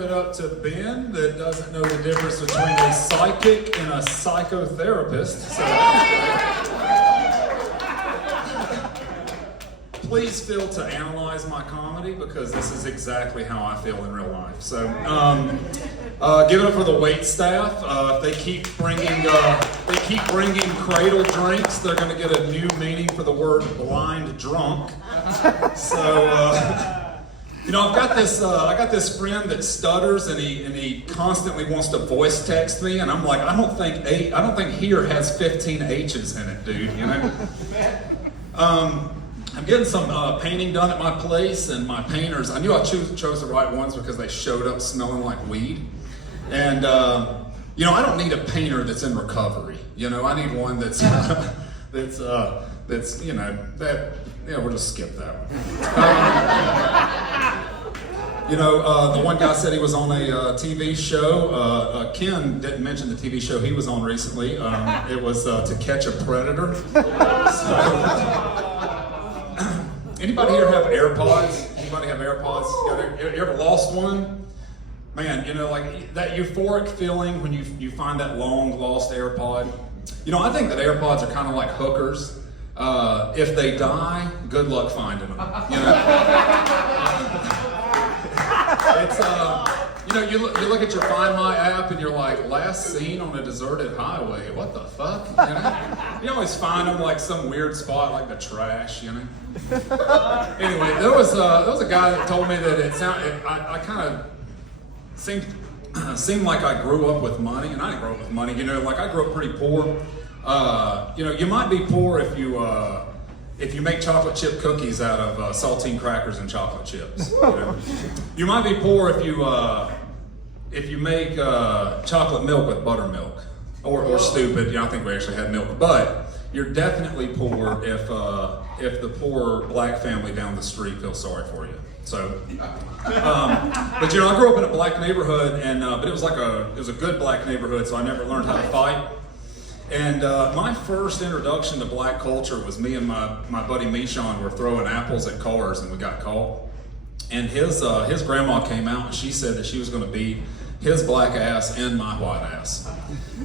give it up to Ben that doesn't know the difference between a psychic and a psychotherapist. So, please feel to analyze my comedy because this is exactly how I feel in real life. So, give it up for the wait staff. If they keep bringing cradle drinks, they're going to get a new meaning for the word blind drunk. So. You know, I got this friend that stutters and he constantly wants to voice text me, and I'm like, I don't think here has 15 H's in it, dude. You know. I'm getting some painting done at my place, and my painters, I knew I chose the right ones because they showed up smelling like weed. And you know, I don't need a painter that's in recovery. You know, I need one that's that's you know that. Yeah, we'll just skip that one. You know, the one guy said he was on a TV show. Ken didn't mention the TV show he was on recently. It was To Catch a Predator. So, anybody here have AirPods? Anybody have AirPods? You ever lost one? Man, you know, like that euphoric feeling when you find that long lost AirPod. You know, I think that AirPods are kind of like hookers. If they die, good luck finding them. You know, it's you know, you look at your Find My app and you're like, last seen on a deserted highway. What the fuck? You know, you always find them like some weird spot, like the trash. You know. Anyway, there was a guy that told me that I kind of seemed like I grew up with money, and I didn't grow up with money. You know, like I grew up pretty poor. You know, you might be poor if you make chocolate chip cookies out of saltine crackers and chocolate chips. You know? You might be poor if you make chocolate milk with buttermilk, or stupid. You know, I think we actually had milk, but you're definitely poor if the poor black family down the street feels sorry for you. So, but you know, I grew up in a black neighborhood, and but it was a good black neighborhood, so I never learned how to fight. And my first introduction to black culture was me and my buddy Michon were throwing apples at cars, and we got caught. And his grandma came out, and she said that she was going to beat his black ass and my white ass.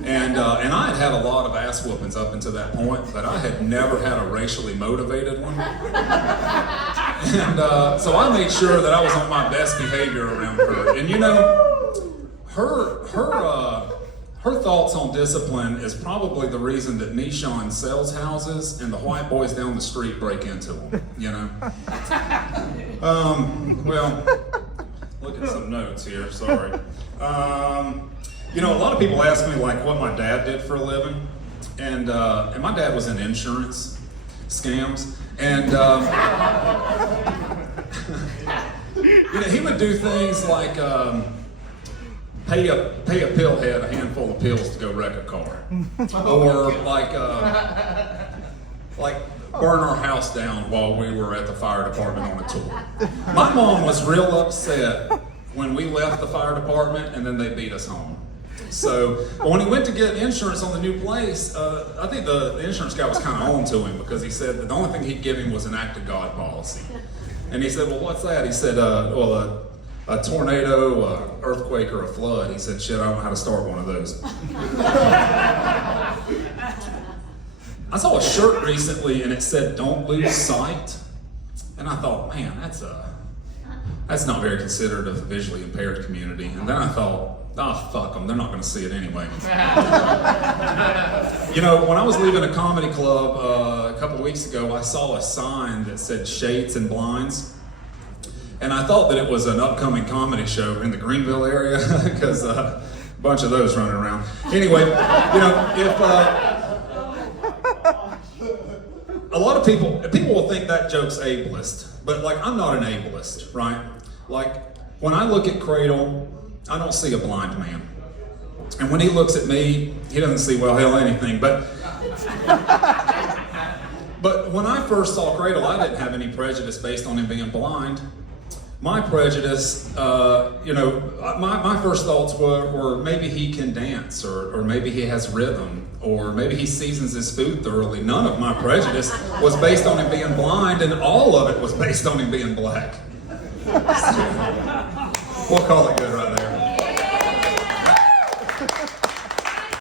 And I had a lot of ass whoopings up until that point, but I had never had a racially motivated one. And so I made sure that I was on my best behavior around her. And you know, her thoughts on discipline is probably the reason that Michon sells houses and the white boys down the street break into them, you know? Well, look at some notes here, sorry. You know, a lot of people ask me like what my dad did for a living, and my dad was in insurance scams, and you know, he would do things like pay a pillhead a handful of pills to go wreck a car, or like burn our house down while we were at the fire department on a tour. My mom was real upset when we left the fire department and then they beat us home. So when he went to get insurance on the new place, I think the insurance guy was kind of on to him because he said that the only thing he'd give him was an act of God policy. And he said, well, what's that? He said, a tornado, a earthquake, or a flood. He said, shit, I don't know how to start one of those. I saw a shirt recently and it said, don't lose sight. And I thought, man, that's not very considerate of the visually impaired community. And then I thought, fuck them, they're not going to see it anyway. You know, when I was leaving a comedy club a couple weeks ago, I saw a sign that said shades and blinds. And I thought that it was an upcoming comedy show in the Greenville area, because a bunch of those running around. Anyway, you know, if a lot of people will think that joke's ableist, but like I'm not an ableist, right? Like when I look at Cradle, I don't see a blind man. And when he looks at me, he doesn't see, well, hell, anything. But when I first saw Cradle, I didn't have any prejudice based on him being blind. My prejudice, you know, my first thoughts were maybe he can dance, or maybe he has rhythm, or maybe he seasons his food thoroughly. None of my prejudice was based on him being blind, and all of it was based on him being black. We'll call it good right now.